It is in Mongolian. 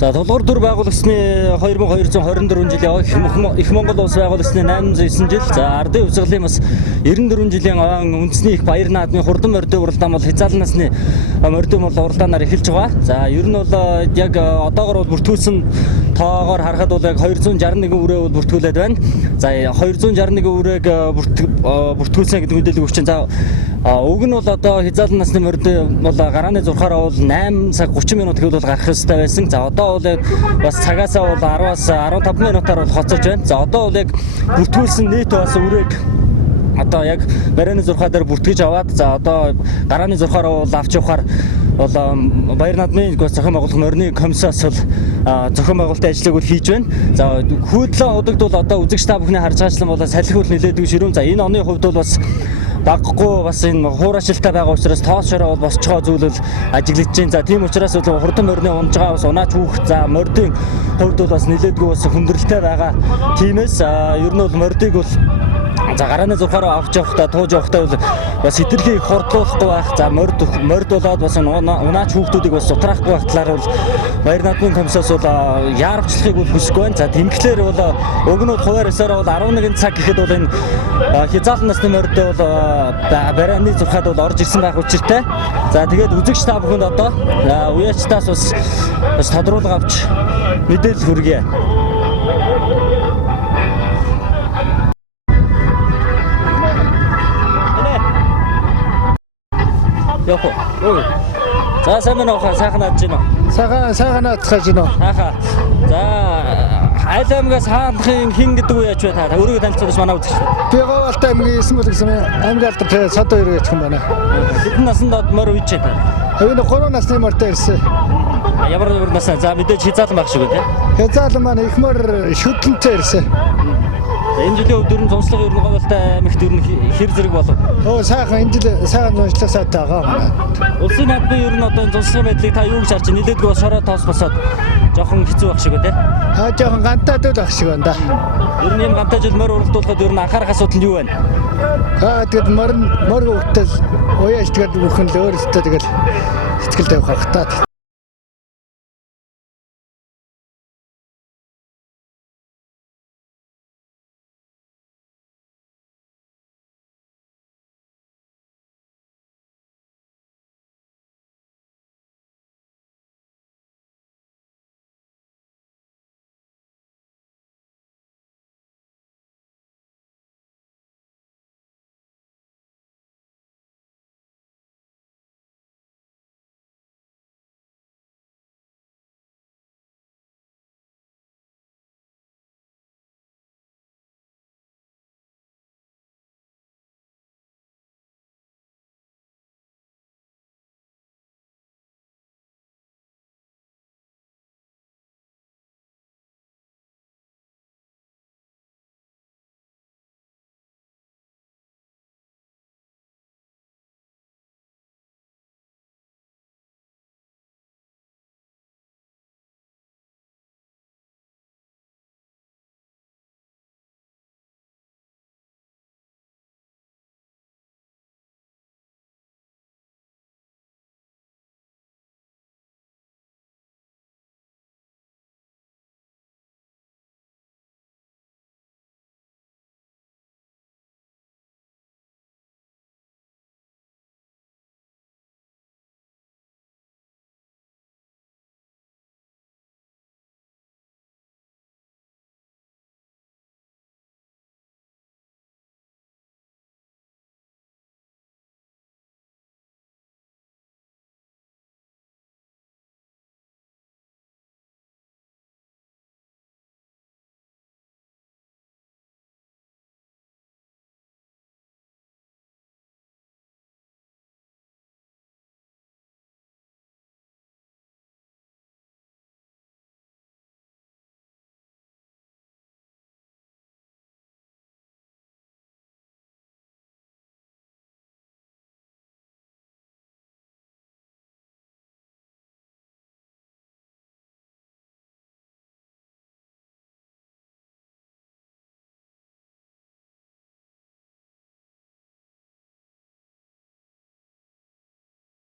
За тулгуур төр байгуулагдсны 2224 жилийн их Монгол улс байгуулагдсны 809 жил. За ардын хувьсгалын бас 94 жилийн үндэсний их баяр наадмын хурдан морьдын уралдаан бол хязаалал насны морьдын уралдаанаар эхэлж байгаа. За ер нь бол яг одоогор бол бүртгүүлсэн тоогоор харахад бол яг 261 үрээ бол бүртгүүлээд байна. За 261 үрээг бүртгүүлсэн гэдэг мэдээлэл өгч байна. За уг нь бол одоо хязаалал насны морьд бол гарааны зурхаараа бол 8 цаг 30 минут гэвэл гарах ёстой байсан. За одоо бол бас цагаасаа бол 10-аас 15 минутаар бол хоцорж байна. За одоо бол яг бүртгүүлсэн нийт бас үрээг одоо яг барианы зурхаа дээр бүртгэж аваад за одоо гарааны зурхаараа бол авч явахаар бол баяр наадмын зохион байгуулах морины комиссаас бол зохион байгуулалтын ажлыг бол хийж байна. За хүйдлэн удагдвал одоо үзэгч та бүхний харж байгаачлан бол салхи хөл нэлээдгүй ширүүн. За энэ оны хувьд бол бас баггүй бас энэ хуурашилтай байгаа учраас тоос шороо бол босч байгаа зүйл бол ажиглаж байна. За тийм учраас бол хурдан морины унж байгаа бас унаач хүүхд за мордын хувьд бол бас нэлээдгүй бас хүндрэлтэй байгаа. Тиймээс ер нь бол мордыг бол за гарааны зурхаараа авч явахдаа тууж явахдаа бол бас хэтэрхийг хордлуулахгүй байх. За морд болоод бас унаач хүүхдүүдийг бас сутраахгүй байх талаар бол баяр наадмын комиссаас бол яарвчлахыг бол хүсэхгүй байна. За тэмгэлээр бол уг нь бол хуваар ёсоор бол 11 цаг гэхэд бол энэ хязаалал насны морьд бол барианы зурхаад бол орж ирсэн байх учиртай. За тэгээд үзэгч та бүхэнд одоо уяачтаас бас тодруулга авч мэдээлэл хүргье. Яхоо. За сайн байна уу? Сайхан наадж байна уу? Сайхан наадхаж байна уу? Хааха. За айл аймгаас хаанхын хин гэдэг үү яач бай та өөрийгөө танилцуулж манай үзэгч. Би Говьалт аймгийн Эсмэл гэсэн аймгийн алдар сод хоёр гэх юм байна. Хэдэн наснд морь үйж байна? Энэ 3 насны морьтой ирсэн. Ямар насаа? За мэдээж хязаалан байх шиг үү те? Хязаалан маань их морь шүтлэнтэй ирсэн. Энэ жилийн хувьд ер нь зонцлог ер нь Говьалт аймагт ер нь хэр зэрэг болов? Сайхан энэ жил сайхан зонцлог сайтай байгаа. Улсын наадмын ер нь одоо зонцлог байдлыг та юу гэж харж байна? Нилээдгүй шороо тоос босоод жоохон хэцүү байх шиг үү те? Жоохон гантайдууд байх шиг байна да. Ер нь юм гантайжил морь уралдуулахад ер нь анхаарах асуудал нь юу байна? Тэгэд морь хөвгтөл уяаж тэгээд бүхэн л өөрөөсөө тэгэл сэтгэл тавих хэрэгтэй.